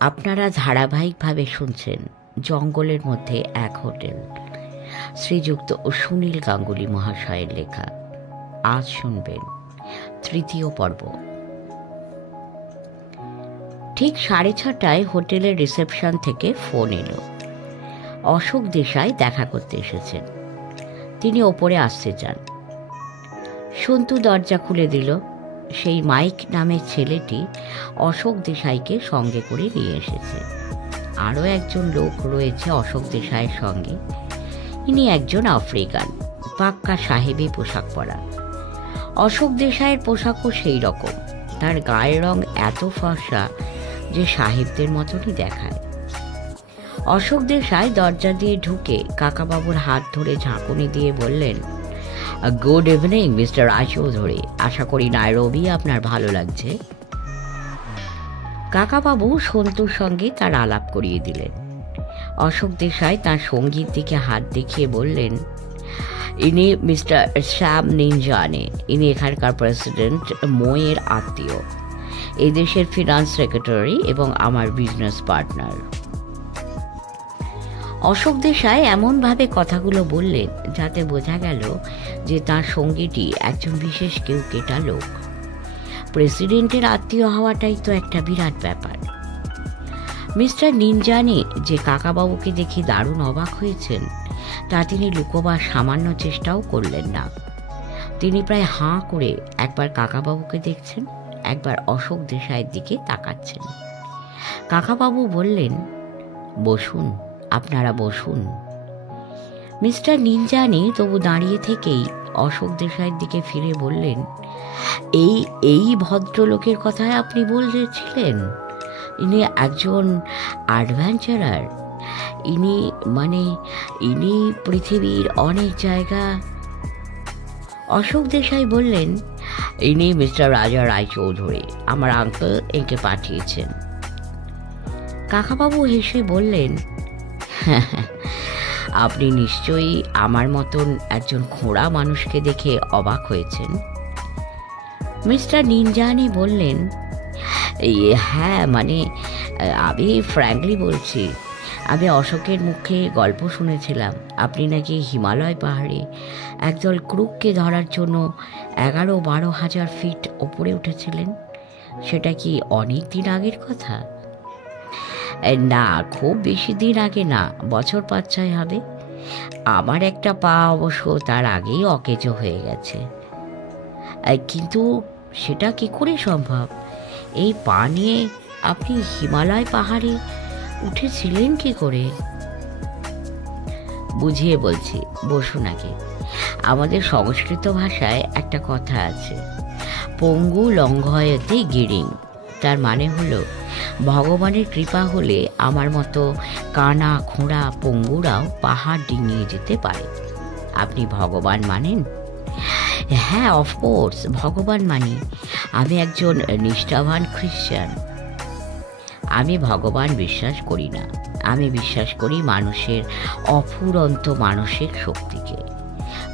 আপনারা ধারাবাহিকভাবে শুনছেন জঙ্গলের মধ্যে এক হোটেল, শ্রীযুক্ত সুনীল গাঙ্গুলি মহাশয়ের লেখা। আজ শুনবেন তৃতীয় পর্ব। ঠিক 6:30টায় হোটেলের রিসেপশন থেকে ফোন এলো। অশোক দেশাই দেখা করতে এসেছেন। তিনি ওপরে আসতে চান। সন্তু দরজা খুলে দিল। সেই মাইক নামের ছেলেটি অশোক দেশাইকে সঙ্গে করে নিয়ে এসেছে। আরও একজন লোক রয়েছে অশোক দেশাইয়ের সঙ্গে। ইনি একজন আফ্রিকান, পাক্কা সাহেবি পোশাক পরা। অশোক দেশাইয়ের পোশাকও সেই রকম। তার গায়ের রং এত ফর্সা যে সাহেবদের মতনই দেখায়। অশোক দেশাই দরজা দিয়ে ঢুকে কাকাবাবুর হাত ধরে ঝাঁকুনি দিয়ে বললেন, গুড ইভিনিং মিস্টার রায়চৌধুরী, আশা করি নাইরোবি আপনার ভালো লাগছে। কাকাবাবু সন্তুর সঙ্গে তার আলাপ করিয়ে দিলেন। অশোক দেশাই তার সঙ্গীর দিকে হাত দেখিয়ে বললেন, ইনি মিস্টার শ্যাম নিনজানে। ইনি এখানকার প্রেসিডেন্ট মোয়ের আত্মীয়, এই দেশের ফিনান্স সেক্রেটারি এবং আমার বিজনেস পার্টনার। অশোক দেশাই এমনভাবে কথাগুলো বললেন যাতে বোঝা গেল যে তার সঙ্গীটি একজন বিশেষ কেউ কেটা লোক। প্রেসিডেন্টের আত্মীয় হওয়াটাই তো একটা বিরাট ব্যাপার। মিস্টার নিনজানে যে কাকাবাবুকে দেখে দারুণ অবাক হয়েছেন তা তিনি লুকোবার সামান্য চেষ্টাও করলেন না। তিনি প্রায় হাঁ করে একবার কাকাবাবুকে দেখছেন, একবার অশোক দেশাইয়ের দিকে তাকাচ্ছেন। কাকাবাবু বললেন, বসুন, আপনারা বসুন। মিস্টার নিনজানে তবু দাঁড়িয়ে থেকেই অশোক দেশাইয়ের দিকে ফিরে বললেন, এই ভদ্রলোকের কথায় আপনি বলছিলেন? ইনি একজন অ্যাডভেঞ্চারার। ইনি পৃথিবীর অনেক জায়গা। অশোক দেশাই বললেন, ইনি মিস্টার রাজা রায়চৌধুরী, আমার আঙ্কেল একে পাঠিয়েছেন। কাকাবাবু হেসে বললেন, আপনি নিশ্চয়ই আমার মতন একজন খোঁড়া মানুষকে দেখে অবাক হয়েছেন। মিস্টার নিনজানি বললেন, হ্যাঁ, আমি ফ্র্যাঙ্কলি বলছি, আমি অশোকের মুখে গল্প শুনেছিলাম আপনি নাকি হিমালয় পাহাড়ে একদল ক্রুককে ধরার জন্য 11-12 হাজার ফিট ওপরে উঠেছিলেন। সেটা কি অনেক দিন আগের কথা? না, খুব বেশি দিন আগে না, বছর 5-6 হবে। আমার একটা পা অবশ্য তার আগেই অকেজো হয়ে গেছে। কিন্তু সেটা কি করে সম্ভব? এই পা নিয়ে আপনি হিমালয় পাহাড়ে উঠেছিলেন কি করে? বুঝিয়ে বলছি, বসুন আগে। আমাদের সংস্কৃত ভাষায় একটা কথা আছে, পঙ্গু লঙ্ঘয়তে গিরিং। তার মানে হলো, ভগবানের কৃপা হলে আমার মতো কানা খোঁড়া পঙ্গুরাও পাহাড় ডিঙিয়ে যেতে পারে। আপনি ভগবান মানেন? হ্যাঁ, অফকোর্স ভগবান মানি। আমি একজন নিষ্ঠাবান খ্রিশ্চান। আমি ভগবান বিশ্বাস করি না। আমি বিশ্বাস করি মানুষের অফুরন্ত মানসিক শক্তিকে।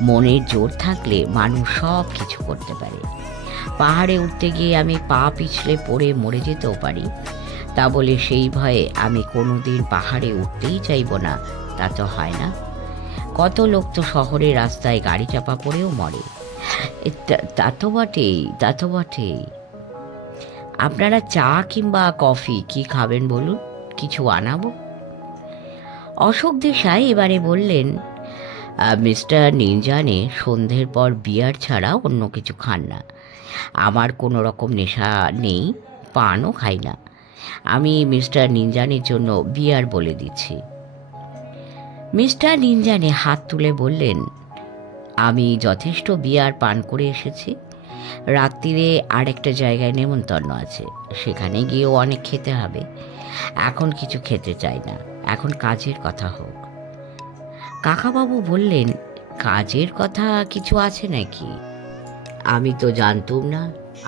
মনের জোর থাকলে মানুষ সব কিছু করতে পারে। পাহাড়ে উঠতে গিয়ে আমি পা পিছলে পড়ে মরে যেতেও পারি। তা বলে সেই ভয়ে আমি কোনোদিন পাহাড়ে উঠতেই চাইব না, তা তো হয় না। কত লোক তো শহরের রাস্তায় গাড়ি চাপা পড়েও মরে। তা তো বটেই। আপনারা চা কিংবা কফি কি খাবেন বলুন, কিছু আনাবো? অশোক দেশাই এবারে বললেন, মিস্টার নিনজানে সন্ধ্যের পর বিয়ার ছাড়া অন্য কিছু খান না। আমার কোনো রকম নেশা নেই, পানও খাই না। আমি মিস্টার নিনজানের জন্য বিয়ার বলে দিচ্ছি। মিস্টার নিনজানে হাত তুলে বললেন, আমি যথেষ্ট বিয়ার পান করে এসেছি। রাত্রিরে আরেকটা জায়গায় নেমন্তন্ন আছে, সেখানে গিয়েও অনেক খেতে হবে। এখন কিছু খেতে চাই না, এখন কাজের কথা হোক। কাকাবাবু বললেন, কাজের কথা কিছু আছে নাকি? আমি তো জানতুম না।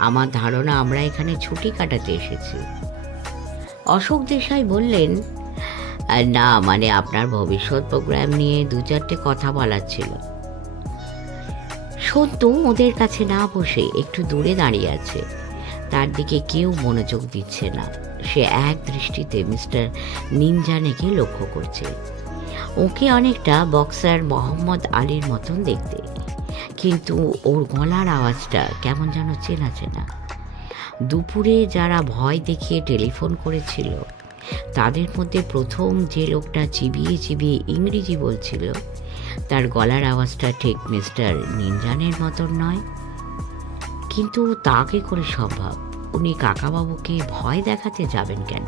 আমার ধারণা আমরা এখানে ছুটি কাটাতে এসেছি। অশোক দেশাই বললেন, না, আপনার ভবিষ্যৎ প্রোগ্রাম নিয়ে 2-4টে কথা বলার ছিল। সন্তু ওদের কাছে না বসে একটু দূরে দাঁড়িয়ে আছে। তার দিকে কেউ মনোযোগ দিচ্ছে না। সে এক দৃষ্টিতে মিস্টার নিনজানেকে লক্ষ্য করছে। ওকে অনেকটা বক্সার মোহাম্মদ আলীর মতন দেখতে, কিন্তু ওর গলার আওয়াজটা কেমন যেন চেনা চেনা। দুপুরে যারা ভয় দেখিয়ে টেলিফোন করেছিল তাদের মধ্যে প্রথম যে লোকটা চিবিয়ে চিবিয়ে ইংরেজি বলছিল, তার গলার আওয়াজটা ঠিক মিস্টার নিনজানের মতন নয়। কিন্তু তা কি করে সম্ভব? উনি কাকাবাবুকে ভয় দেখাতে যাবেন কেন?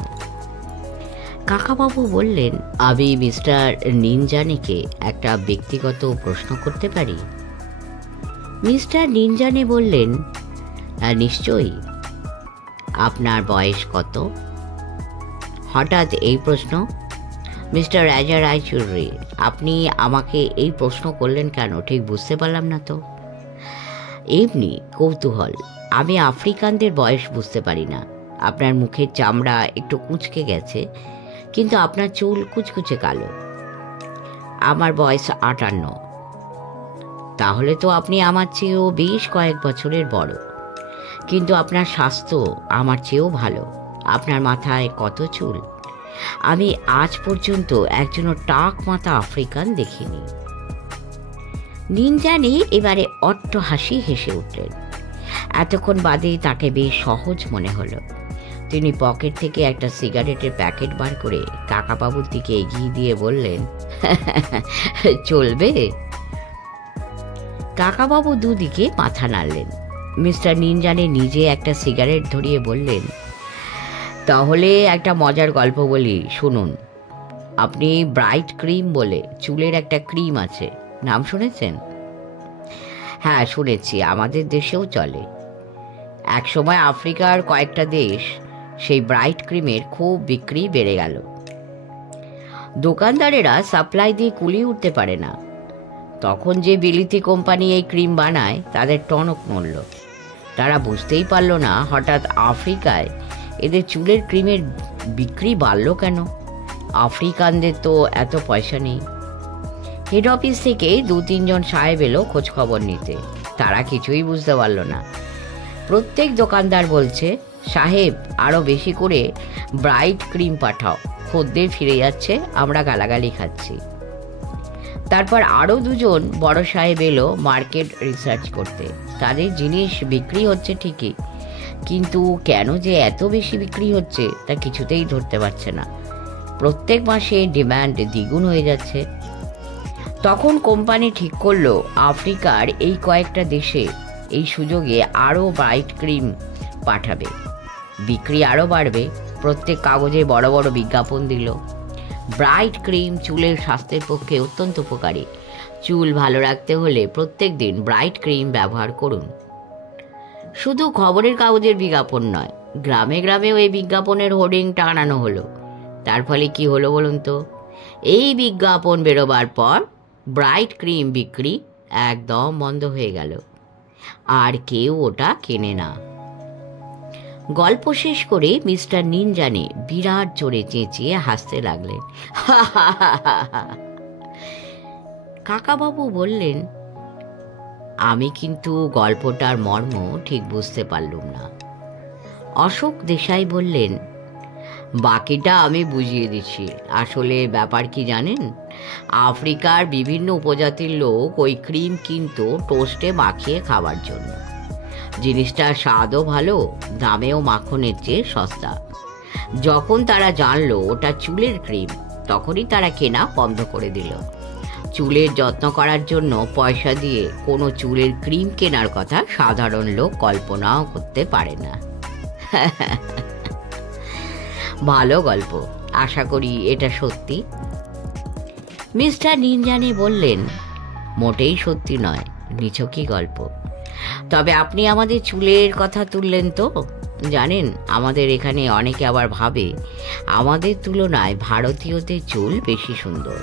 কাকাবাবু বললেন, আমি মিস্টার নিনজানেকে একটা ব্যক্তিগত প্রশ্ন করতে পারি? মিস্টার নিনজানে বললেন, নিশ্চয়ই। আপনার বয়স কত? হঠাৎ এই প্রশ্ন? মিস্টার রাজা রায়চৌধুরী, আপনি আমাকে এই প্রশ্ন করলেন কেন ঠিক বুঝতে পারলাম না তো। এমনি কৌতূহল। আমি আফ্রিকানদের বয়স বুঝতে পারি না। আপনার মুখের চামড়া একটু কুঁচকে গেছে, কিন্তু আপনার চুল কুচকুচে কালো। আমার বয়স 58। তাহলে তো আপনি আমার চেয়েও বেশ কয়েক বছরের বড়, কিন্তু আপনার স্বাস্থ্য আমার চেয়েও ভালো। আপনার মাথায় কত চুল? আমি আজ পর্যন্ত একজনও টাক মাথা আফ্রিকান দেখিনি। নিনজানে এবারে অট্ট হাসি হেসে উঠলেন। এতক্ষণ বাদে তাকে বেশ সহজ মনে হলো। তিনি পকেট থেকে একটা সিগারেটের প্যাকেট বার করে কাকাবাবুর দিকে এগিয়ে দিয়ে বললেন, চলবে? কাকাবাবু দুদিকে মাথা নাড়লেন। মিস্টার নিনজানে নিজে একটা সিগারেট ধরিয়ে বললেন, তাহলে একটা মজার গল্প বলি, শুনুন। আপনি ব্রাইট ক্রিম বলে চুলের একটা ক্রিম আছে, নাম শুনেছেন? হ্যাঁ শুনেছি, আমাদের দেশেও চলে। একসময় আফ্রিকার কয়েকটা দেশ সেই ব্রাইট ক্রিমের খুব বিক্রি বেড়ে গেল। দোকানদারেরা সাপ্লাই দিয়ে কুলিয়ে উঠতে পারে না। তখন যে বিলিতি কোম্পানি এই ক্রিম বানায় তাদের টনক নড়ল। তারা বুঝতেই পারল না হঠাৎ আফ্রিকায় এদের চুলের ক্রিমের বিক্রি বাড়ল কেন। আফ্রিকানদের তো এত পয়সা নেই। হেড অফিস থেকে 2-3 জন সাহেব এলো খোঁজ খবর নিতে। তারা কিছুই বুঝতে পারল না। প্রত্যেক দোকানদার বলছে, সাহেব আরো বেশি করে ব্রাইট ক্রিম পাঠাও, খদ্দের ফিরে যাচ্ছে, আমরা গালাগালি খাচ্ছি। তারপর আরো 2 জন বড় সাহেব এলো মার্কেট রিসার্চ করতে। তাদের জিনিস বিক্রি হচ্ছে ঠিকই, কিন্তু কেন যে এত বেশি বিক্রি হচ্ছে তা কিছুতেই ধরতে পারছে না। প্রত্যেক মাসে ডিমান্ড দ্বিগুণ হয়ে যাচ্ছে। তখন কোম্পানি ঠিক করলো আফ্রিকার এই কয়েকটা দেশে এই সুযোগে আরো ব্রাইট ক্রিম পাঠাবে, বিক্রি আরো বাড়বে। প্রত্যেক কাগজে বড় বড় বিজ্ঞাপন দিল, ব্রাইট ক্রিম চুলের স্বাস্থ্যের পক্ষে অত্যন্ত উপকারী। চুল ভালো রাখতে হলে প্রত্যেক দিন ব্রাইট ক্রিম ব্যবহার করুন। শুধু খবরের কাগজের বিজ্ঞাপন নয়, গ্রামে গ্রামেও এই বিজ্ঞাপনের হোর্ডিং টানানো হলো। তার ফলে কি হলো বলুন তো? এই বিজ্ঞাপন বেরোবার পর ব্রাইট ক্রিম বিক্রি একদম বন্ধ হয়ে গেল, আর কেউ ওটা কেনে না। গল্প শেষ করে মিস্টার নিনজানে বিরাট জোরে চেঁচিয়ে হাসতে লাগলেন। কাকাবাবু বললেন, আমি কিন্তু গল্পটার মর্ম ঠিক বুঝতে পারলুম না। অশোক দেশাই বললেন, বাকিটা আমি বুঝিয়ে দিচ্ছি। আসলে ব্যাপার কি জানেন, আফ্রিকার বিভিন্ন উপজাতির লোক ওই ক্রিম কিনতো টোস্টে মাখিয়ে খাবার জন্য। জিনিসটা স্বাদও ভালো, দামেও মাখনের চেয়ে সস্তা। যখন তারা জানলো ওটা চুলের ক্রিম, তখনই তারা কেনা বন্ধ করে দিল। চুলের যত্ন করার জন্য পয়সা দিয়ে কোনো চুলের ক্রিম কেনার কথা সাধারণ লোক কল্পনাও করতে পারে না। ভালো গল্প, আশা করি এটা সত্যি। মিস্টার নিনজানে বললেন, মোটেই সত্যি নয়, নিছকই গল্প। তবে আপনি আমাদের চুলের কথা তুললেন তো। জানেন, আমাদের এখানে অনেকে আবার ভাবে আমাদের তুলনায় ভারতীয়দের চুল বেশি সুন্দর।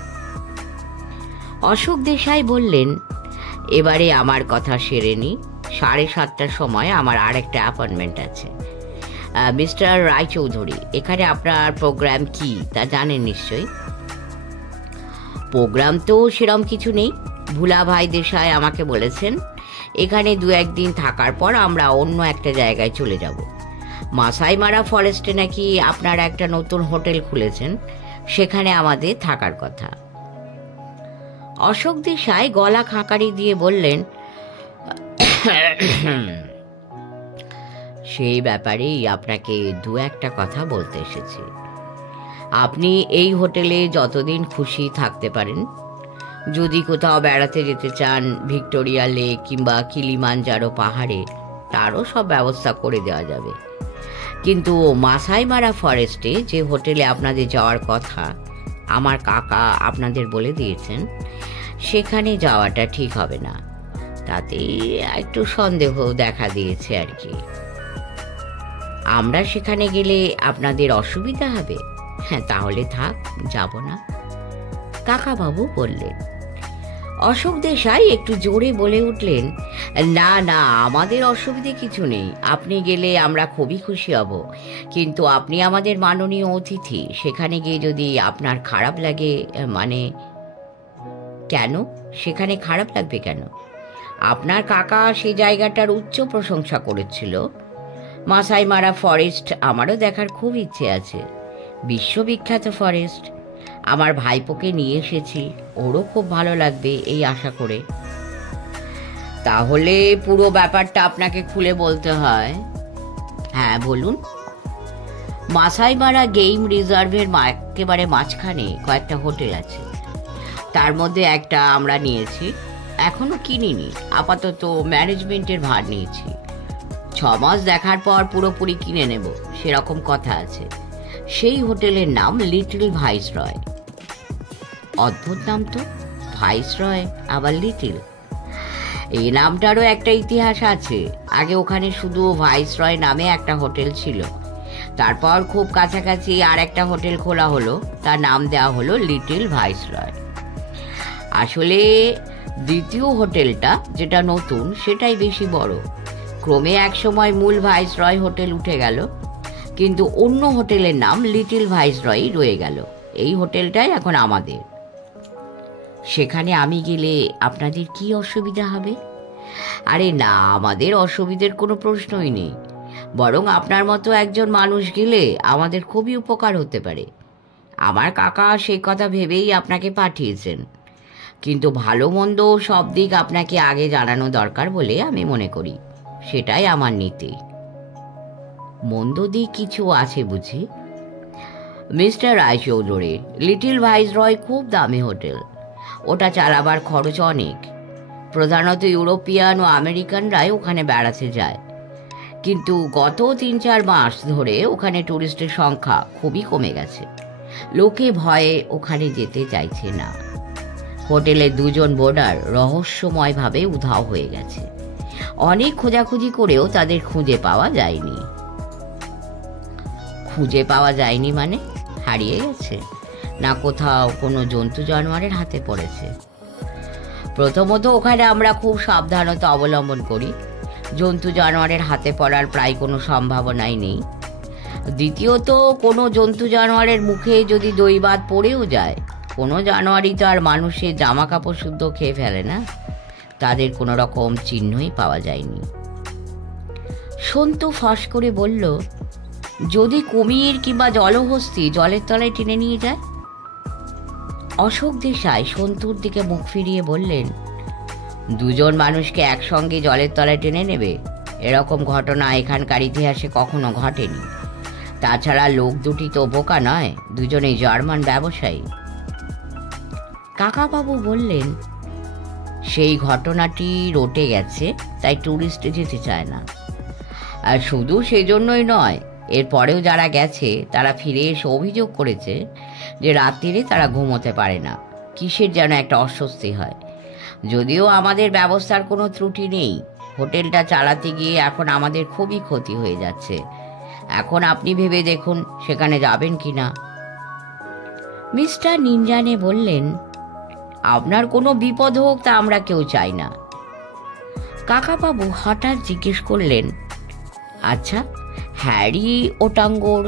অশোক দেশাই বললেন, এবারে আমার কথা সেরে নি। 7:30টার সময় আমার আরেকটা অ্যাপয়েন্টমেন্ট আছে। মিস্টার রায়চৌধুরী, এখানে আপনার প্রোগ্রাম কি তা জানেন নিশ্চয়ই। প্রোগ্রাম তো সেরম কিছু নেই। ভুলা ভাই দেশাই আমাকে বলেছেন এখানে 2-1 দিন থাকার পর আমরা অন্য একটা জায়গায় চলে যাব। মাসাইমারা ফরেস্টে নাকি আপনারা একটা নতুন হোটেল খুলেছেন, সেখানে আমাদের থাকার কথা। অশোক দেশাই গলা খাঁকারি দিয়ে বললেন, সেই ব্যাপারেই আপনাকে দু একটা কথা বলতে এসেছি। আপনি এই হোটেলে যতদিন খুশি থাকতে পারেন। যদি কোথাও বেড়াতে যেতে চান, ভিক্টোরিয়া লেক কিংবা কিলিমানজারো পাহাড়ে, তারও সব ব্যবস্থা করে দেওয়া যাবে। কিন্তু মাসাইমারা ফরেস্টে যে হোটেলে আপনাদের যাওয়ার কথা আমার কাকা আপনাদের বলে দিয়েছেন, সেখানে যাওয়াটা ঠিক হবে না। তাতে একটু সন্দেহ দেখা দিয়েছে আর কি। আমরা সেখানে গেলে আপনাদের অসুবিধা হবে? হ্যাঁ, তাহলে থাক, যাব না, কাকাবাবু বললেন। অশোক দেশাই একটু জোরে বলে উঠলেন, না না, আমাদের অসুবিধে কিছু নেই। আপনি গেলে আমরা খুবই খুশি হব, কিন্তু আপনি আমাদের মাননীয় অতিথি। সেখানে গিয়ে যদি আপনার খারাপ লাগে, মানে কেন? সেখানে খারাপ লাগবে কেন? আপনার কাকা সেই জায়গাটার উচ্চ প্রশংসা করেছিল। মাসাইমারা ফরেস্ট আমারও দেখার খুব ইচ্ছে আছে, বিশ্ববিখ্যাত ফরেস্ট। আমার ভাইপোকে নিয়ে এসেছি, ওরও খুব ভালো লাগবে এই আশা করে। তাহলে পুরো ব্যাপারটা আপনাকে খুলে বলতে হয়। হ্যাঁ, বলুন। মাসাইমারা গেম রিজার্ভের একেবারে মাঝখানে কয়েকটা হোটেল আছে। তার মধ্যে একটা আমরা নিয়েছি, এখনো কিনিনি, আপাতত ম্যানেজমেন্টের ভার নিয়েছি। 6 মাস দেখার পর পুরোপুরি কিনে নেব, সেরকম কথা আছে। সেই হোটেলের নাম লিটল ভাইসরয়। অদ্ভুত নাম তো, ভাইসরয় আবার লিটল। এই নামটারও একটা ইতিহাস আছে। আগে ওখানে শুধু ভাইসরয় নামে একটা হোটেল ছিল, তারপর খুব কাছাকাছি আর একটা হোটেল খোলা হলো, তার নাম দেওয়া হলো লিটল ভাইসরয়। আসলে দ্বিতীয় হোটেলটা যেটা নতুন, সেটাই বেশি বড়। ক্রমে এক সময় মূল ভাইসরয় হোটেল উঠে গেল, কিন্তু অন্য হোটেলের নাম লিটল ভাইসরয়ই রয়ে গেল। এই হোটেলটাই এখন আমাদের। সেখানে আমি গেলে আপনাদের কি অসুবিধা হবে? আরে না, আমাদের অসুবিধার কোনো প্রশ্নই নেই। বরং আপনার মতো একজন মানুষ গেলে আমাদের খুবই উপকার হতে পারে। আমার কাকা সেই কথা ভেবেই আপনাকে পাঠিয়েছেন, কিন্তু ভালো মন্দ সব দিক আপনাকে আগে জানানো দরকার বলে আমি মনে করি। সেটাই আমার নীতি। মন্দ দিক কিছু আছে বুঝি? মিস্টার রায়চৌধুরী, লিটল ভাইসরয় খুব দামি হোটেল। ওটা চালাবার খরচ অনেক। প্রধানত ইউরোপিয়ান ও আমেরিকানরাই ওখানে বেড়াতে যায়, কিন্তু গত 3-4 মাস ধরে ওখানে টুরিস্টের সংখ্যা খুবই কমে গেছে। লোকে ভয়ে ওখানে যেতে চাইছে না। হোটেলে 2 জন বোর্ডার রহস্যময়ভাবে উধাও হয়ে গেছে। অনেক খোঁজাখুঁজি করেও তাদের খুঁজে পাওয়া যায়নি। খুঁজে পাওয়া যায়নি মানে হারিয়ে গেছে, না কোথাও কোনো জন্তু জানোয়ারের হাতে পড়েছে? প্রথমত, ওখানে আমরা খুব সাবধানতা অবলম্বন করি। জন্তু জানোয়ারের হাতে পড়ার প্রায় কোনো সম্ভাবনাই নেই। দ্বিতীয়ত, কোনো জন্তু জানোয়ারের মুখে যদি দৈবাত পড়েও যায়, কোনো জানোয়ারই তো আর মানুষের জামা কাপড় শুদ্ধ খেয়ে ফেলে না। তাদের কোনো রকম চিহ্নই পাওয়া যায়নি। সন্তু ফস করে বলল, যদি কুমির কিংবা জলহস্তি জলের তলায় টেনে নিয়ে যায়? অশোক দেশাই সন্তুর দিকে মুখ ফিরিয়ে বললেন, 2 জন মানুষকে একসঙ্গে জলের তলায় টেনে নেবে, এরকম ঘটনা এখানকার ইতিহাসে কখনো ঘটেনি। তাছাড়া লোক দুটি তো বোকা নয়, দুজনেই জার্মান ব্যবসায়ী। কাকাবাবু বললেন, সেই ঘটনাটি রটে গেছে, তাই টুরিস্ট যেতে চায় না। আর শুধু সেজন্যই নয়, এরপরেও যারা গেছে তারা ফিরে এসে অভিযোগ করেছে যে রাত্রিরে তারা ঘুমোতে পারে না, কিসের যেন একটা অস্বস্তি হয়। যদিও আমাদের ব্যবস্থার কোনো ত্রুটি নেই, হোটেলটা চালাতে গিয়ে এখন আমাদের খুবই ক্ষতি হয়ে যাচ্ছে। এখন আপনি ভেবে দেখুন সেখানে যাবেন কিনা। মিস্টার নিনজানে বললেন, আপনার কোনো বিপদ হোক তা আমরা কেউ চাই না। কাকাবাবু হঠাৎ জিজ্ঞেস করলেন, আচ্ছা, হ্যারি ওটাঙ্গোর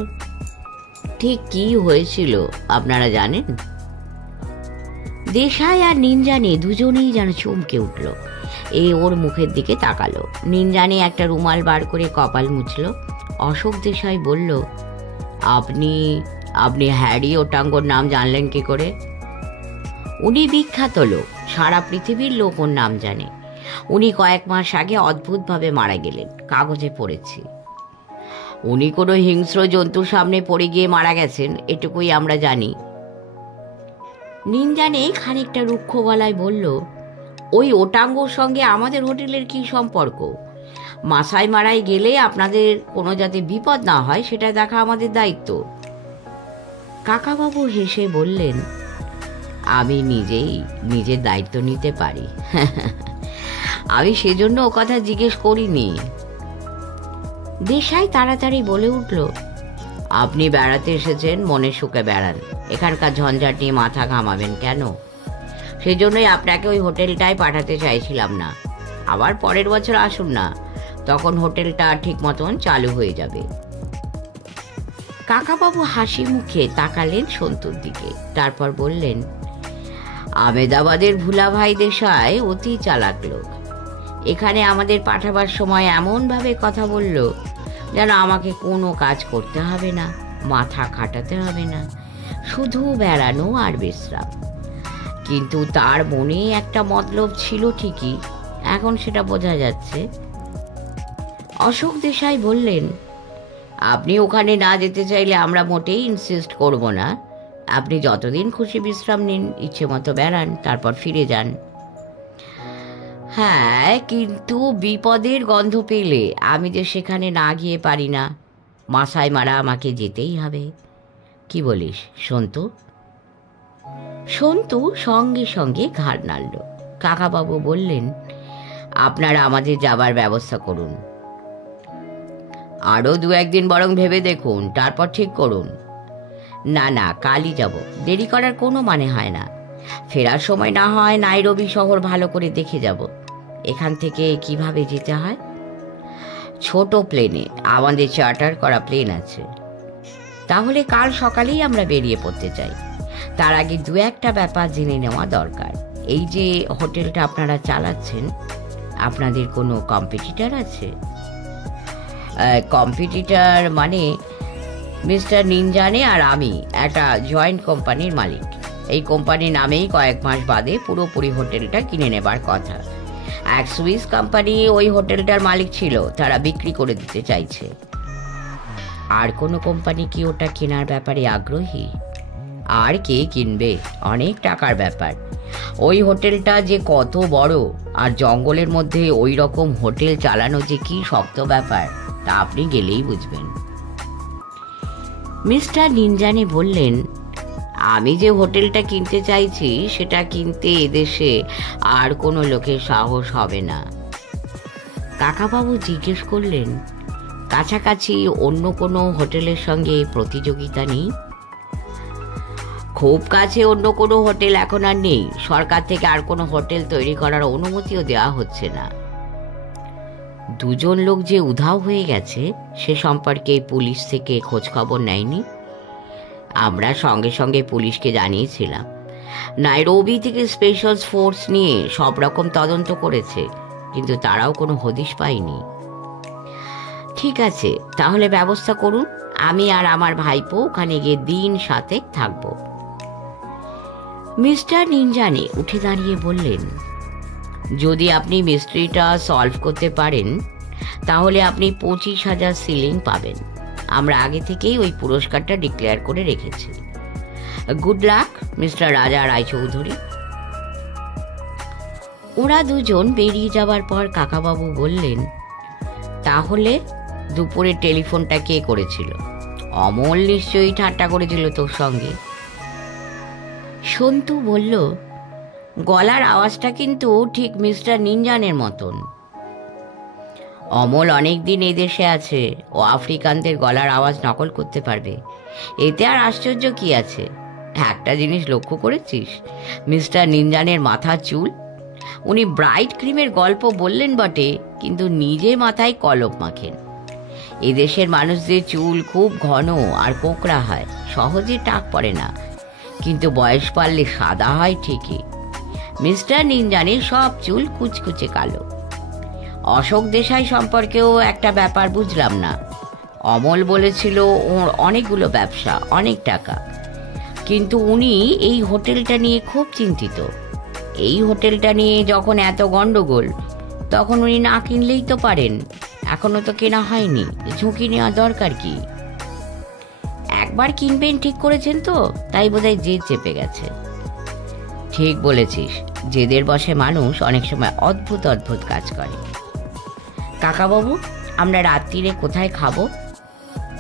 ঠিক কি হয়েছিল আপনারা জানেন? দেশাই আর নিনজানে দুজনেই যেন চমকে উঠল। ওর মুখের দিকে তাকালো। নিনজানে একটা রুমাল বার করে কপাল মুছল। অশোক দেশাই বলল, আপনি আপনি হ্যারি ওটাঙ্গোর নাম জানলেন কি করে? উনি বিখ্যাত লোক, সারা পৃথিবীর লোক ওর নাম জানে। উনি কয়েক মাস আগে অদ্ভুতভাবে মারা গেলেন, কাগজে পড়েছি। উনি কোনো হিংস্র জন্তুর সামনে পড়ে গিয়ে মারা গেছেন, এটুকুই আমরা জানি। নিনজানে খানিকটা রুক্ষ গলায় বলল, ওই ওটাঙ্গোর সঙ্গে আমাদের হোটেলের কি সম্পর্ক? মাসাই মারাই গেলে আপনাদের কোনো যাতে বিপদ না হয় সেটা দেখা আমাদের দায়িত্ব। কাকাবাবু হেসে বললেন, আমি নিজেই নিজের দায়িত্ব নিতে পারি। আমি সেজন্য ও কথা জিজ্ঞেস করিনি। দেশাই তাড়াতাড়ি বলে উঠল, আপনি বেড়াতে এসেছেন, মনের সুখে বেড়ান, এখানকার ঝঞ্ঝাট নিয়ে মাথা ঘামাবেন কেন? সেজন্যই আপনাকে ওই হোটেলটায় পাঠাতে চাইছিলাম না। আবার পরের বছর আসুন না, তখন হোটেলটা ঠিক মতন চালু হয়ে যাবে। কাকাবাবু হাসি মুখে তাকালেন সন্তুর দিকে, তারপর বললেন, আমেদাবাদের ভুলা ভাই দেশাই অতি চালাক লোক। এখানে আমাদের পাঠাবার সময় এমনভাবে কথা বলল যেন আমাকে কোনো কাজ করতে হবে না, মাথা খাটাতে হবে না, শুধু বেড়ানো আর বিশ্রাম। কিন্তু তার মনে একটা মতলব ছিল ঠিকই, এখন সেটা বোঝা যাচ্ছে। অশোক দেশাই বললেন, আপনি ওখানে না যেতে চাইলে আমরা মোটেই ইনসিস্ট করব না। আপনি যতদিন খুশি বিশ্রাম নিন, ইচ্ছে মতো বেড়ান, তারপর ফিরে যান। হ্যাঁ, কিন্তু বিপদের গন্ধ পেলে আমি যে সেখানে না গিয়ে পারি না। মাসাই মারা আমাকে যেতেই হবে। কি বলিস সন্তু? সন্তু সঙ্গে সঙ্গে ঘাড় নাড়ল। কাকাবাবু বললেন, আপনারা আমাদের যাবার ব্যবস্থা করুন। আরও 2-1 দিন বরং ভেবে দেখুন, তারপর ঠিক করুন। না না, কালই যাব, দেরি করার কোনো মানে হয় না। ফেরার সময় না হয় নাইরোবি শহর ভালো করে দেখে যাব। এখান থেকে কিভাবে যেতে হয়? ছোট প্লেনে, আমাদের চার্টার করা প্লেন আছে। তাহলে কাল সকালেই আমরা বেরিয়ে পড়তে চাই। তার আগে 2-1টা ব্যাপার জেনে নেওয়া দরকার। এই যে হোটেলটা আপনারা চালাচ্ছেন, আপনাদের কোনো কম্পিটিটর আছে? কম্পিটিটর মানে মিস্টার নিনজানে আর আমি একটা জয়েন্ট কোম্পানির মালিক। এই কোম্পানির নামেই কয়েক মাস বাদে পুরোপুরি হোটেলটা কিনে নেবার কথা। এক সুইস কোম্পানি ওই হোটেলটার মালিক ছিল, তারা বিক্রি করে দিতে চাইছে। আর কোনো কোম্পানি কি ওটা কেনার ব্যাপারে আগ্রহী? আর কে কিনবে? অনেক টাকার ব্যাপার। ওই হোটেলটা যে কত বড়, আর জঙ্গলের মধ্যে ওই রকম হোটেল চালানো যে কি শক্ত ব্যাপার, তা আপনি গেলেই বুঝবেন। মিস্টার নিনজানে বললেন, আমি যে হোটেলটা কিনতে চাইছি সেটা কিনতে এদেশে আর কোনো লোকের সাহস হবে না। কাকাবাবু জিজ্ঞেস করলেন, কাছাকাছি অন্য কোনো হোটেলের সঙ্গে প্রতিযোগিতা নেই? খুব কাছে অন্য কোনো হোটেল এখন আর নেই। সরকার থেকে আর কোনো হোটেল তৈরি করার অনুমতিও দেওয়া হচ্ছে না। 2জন লোক যে উধাও হয়ে গেছে সে সম্পর্কে পুলিশ থেকে খোঁজ খবর নেয়নি? আমরা সঙ্গে সঙ্গে পুলিশকে জানিয়েছিলাম। নাইরোবি থেকে স্পেশাল ফোর্স নিয়ে সব রকম তদন্ত করেছে, কিন্তু তারাও কোনো হদিশ পায়নি। ঠিক আছে, তাহলে ব্যবস্থা করুন। আমি আর আমার ভাইপো ওখানে গিয়ে দিন 7 থাকব। মিস্টার নিনজানে উঠে দাঁড়িয়ে বললেন, যদি আপনি মিস্ট্রিটা সলভ করতে পারেন তাহলে আপনি 25,000 সিলিং পাবেন। আমরা আগে থেকেই ওই পুরস্কারটা ডিক্লেয়ার করে রেখেছি। গুড লাক, মিস্টার রাজা রায়চৌধুরী। ওরা 2জন বেরিয়ে যাবার পর কাকাবাবু বললেন, তাহলে দুপুরে টেলিফোনটা কে করেছিল? অমল নিশ্চয়ই ঠাট্টা করেছিল তোর সঙ্গে। সন্তু বলল, গলার আওয়াজটা কিন্তু ঠিক মিস্টার নিনজানের মতন। অমল অনেকদিন এদেশে আছে, ও আফ্রিকানদের গলার আওয়াজ নকল করতে পারবে। এতে আর আশ্চর্য কি আছে? একটা জিনিস লক্ষ্য করেছিস? মিস্টার নিনজানের মাথার চুল। উনি ব্রাইট ক্রিমের গল্প বললেন বটে, কিন্তু নিজে মাথায় কলপ মাখেন। এদেশের মানুষদের চুল খুব ঘন আর কোঁকড়া হয়, সহজে টাক পড়ে না, কিন্তু বয়স বাড়লে সাদা হয় ঠিকই। মিস্টার নিনজানের সব চুল কুচকুচে কালো। অশোক দেশাই সম্পর্কেও একটা ব্যাপার বুঝলাম না। অমল বলেছিল ওর অনেকগুলো ব্যবসা, অনেক টাকা, কিন্তু উনি এই হোটেলটা নিয়ে খুব চিন্তিত। এই হোটেলটা নিয়ে যখন এত গন্ডগোল, তখন উনি না কিনলেই তো পারেন। এখনো তো কেনা হয়নি, ঝুঁকি নেওয়া দরকার কি? একবার কিনবেন ঠিক করেছেন তো, তাই বোধহয় জেদ চেপে গেছে। ঠিক বলেছিস, জেদের বসে মানুষ অনেক সময় অদ্ভুত অদ্ভুত কাজ করে। কাকাবাবু, আমরা রাত্রিরে কোথায় খাবো?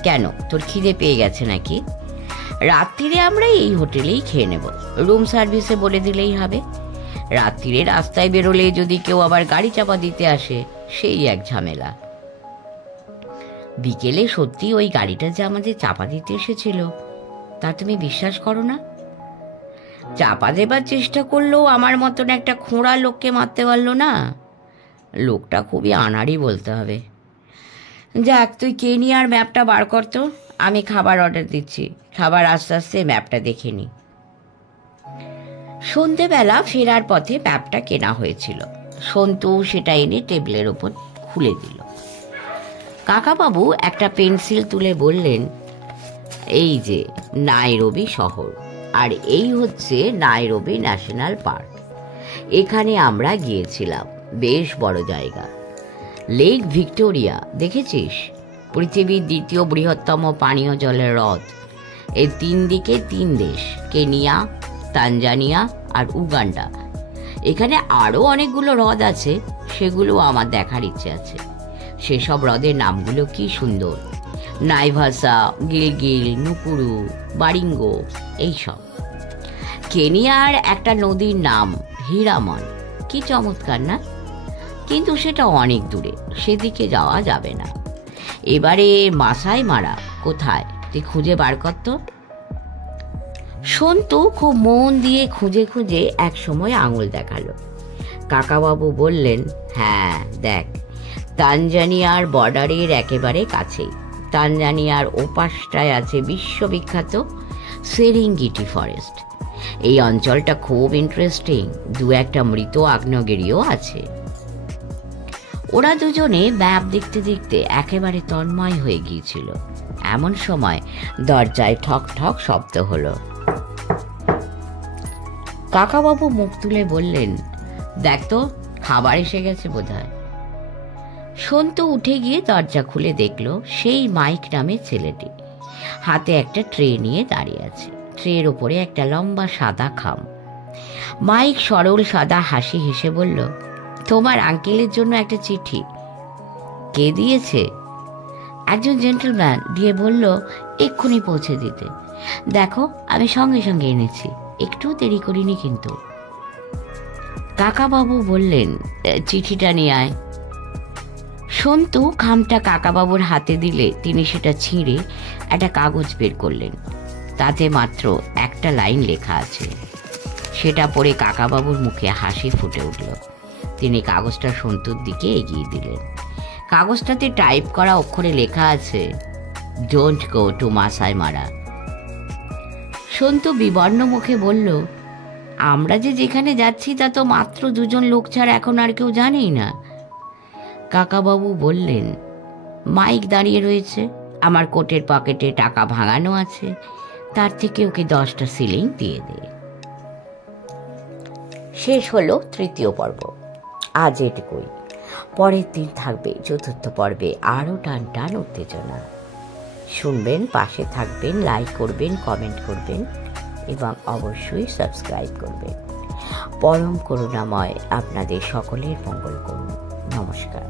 কেন, তোর খিদে পেয়ে গেছে নাকি? রাত্রিরে আমরা এই হোটেলেই খেয়ে নেব, রুম সার্ভিসে বলে দিলেই হবে। রাত্রিরে রাস্তায় বেরোলে যদি কেউ আবার গাড়ি চাপা দিতে আসে, সেই এক ঝামেলা। বিকেলে সত্যি ওই গাড়িটা যে আমাদের চাপা দিতে এসেছিল, তা তুমি বিশ্বাস করো না? চাপা দেবার চেষ্টা করলেও আমার মতন একটা খোঁড়া লোককে মারতে পারলো না। লোকটা খুবই আনাড়ি বলতে হবে। যাক, তুই কেনিয়ার ম্যাপটা বার করতো, আমি খাবার অর্ডার দিচ্ছি। খাবার আস্তে আস্তে ম্যাপটা দেখে নি। সন্ধেবেলা ফেরার পথে ম্যাপটা কেনা হয়েছিল। সন্তু সেটা এনে টেবিলের ওপর খুলে দিল। কাকাবাবু একটা পেন্সিল তুলে বললেন, এই যে নাইরোবি শহর, আর এই হচ্ছে নাইরোবি ন্যাশনাল পার্ক। এখানে আমরা গিয়েছিলাম, বেশ বড় জায়গা। লেক ভিক্টোরিয়া দেখেছিস? পৃথিবীর দ্বিতীয় বৃহত্তম পানীয় জলের হ্রদ। এর 3 দিকে 3 দেশ, কেনিয়া, তানজানিয়া আর উগান্ডা। এখানে আরও অনেকগুলো হ্রদ আছে, সেগুলো আমার দেখার ইচ্ছে আছে। সেসব হ্রদের নামগুলো কি সুন্দর, নাইভাসা, গিলগিল, নুকুরু, বারিঙ্গো, এইসব। কেনিয়ার একটা নদীর নাম হীরামন, কি চমৎকার না? কিন্তু সেটা অনেক দূরে, সেদিকে যাওয়া যাবে না। এবারে মাসাই মারা কোথায়, তুই খুঁজে বার করতো। সন্তু খুব মন দিয়ে খুঁজে খুঁজে এক সময় আঙুল দেখালো। কাকাবাবু বললেন, হ্যাঁ দেখ, তানজানিয়ার বর্ডারের একেবারে কাছেই। তানজানিয়ার ওপাশটায় আছে বিশ্ববিখ্যাত সেরেঙ্গেটি ফরেস্ট। এই অঞ্চলটা খুব ইন্টারেস্টিং, 2-1টা মৃত আগ্নেয়গিরিও আছে। ওরা দুজনে ম্যাপ দেখতে দেখতে একেবারে তন্ময় হয়ে গিয়েছিল। এমন সময় দরজায় ঠক ঠক শব্দ হলো। কাকাবাবু মুখ তুলে বললেন, দেখ তো, খাবার এসে গেছে বোধহয়। সন্তু উঠে গিয়ে দরজা খুলে দেখলো সেই মাইক নামে ছেলেটি হাতে একটা ট্রে নিয়ে দাঁড়িয়ে আছে। ট্রের ওপরে একটা লম্বা সাদা খাম। মাইক সরল সাদা হাসি হেসে বলল, তোমার আঙ্কেলের জন্য একটা চিঠি। কে দিয়েছে? একজন জেন্টলম্যান দিয়ে বলল এক্ষুনি পৌঁছে দিতে। দেখো, আমি সঙ্গে সঙ্গে এনেছি, একটু দেরি করিনি কিন্তু। কাকাবাবু বললেন, চিঠিটা নিয়ে আয়। সন্তু খামটা কাকাবাবুর হাতে দিলে তিনি সেটা ছিঁড়ে একটা কাগজ বের করলেন। তাতে মাত্র একটা লাইন লেখা আছে। সেটা পড়ে কাকাবাবুর মুখে হাসি ফুটে উঠল। তিনি কাগজটা সন্তুর দিকে এগিয়ে দিলেন। কাগজটাতে টাইপ করা অক্ষরে লেখা আছে, ডোন্ট গো টু মাসাই মারা। সন্তু বিবর্ণ মুখে বলল, আমরা যে যেখানে যাচ্ছি তা তো মাত্র 2জন লোক ছাড়া এখন আর কেউ জানেই না। কাকাবাবু বললেন, মাইক দাঁড়িয়ে রয়েছে, আমার কোটের পকেটে টাকা ভাঙানো আছে, তার থেকে ওকে 10টা সিলিং দিয়ে দে। শেষ হলো 3য় পর্ব। আজ এটুকুই। পরের দিন থাকবে 4র্থ পর্বে আরও টান টান উত্তেজনা। শুনবেন, পাশে থাকবেন, লাইক করবেন, কমেন্ট করবেন এবং অবশ্যই সাবস্ক্রাইব করবেন। পরম করুণাময় আপনাদের সকলের মঙ্গল করুন। নমস্কার।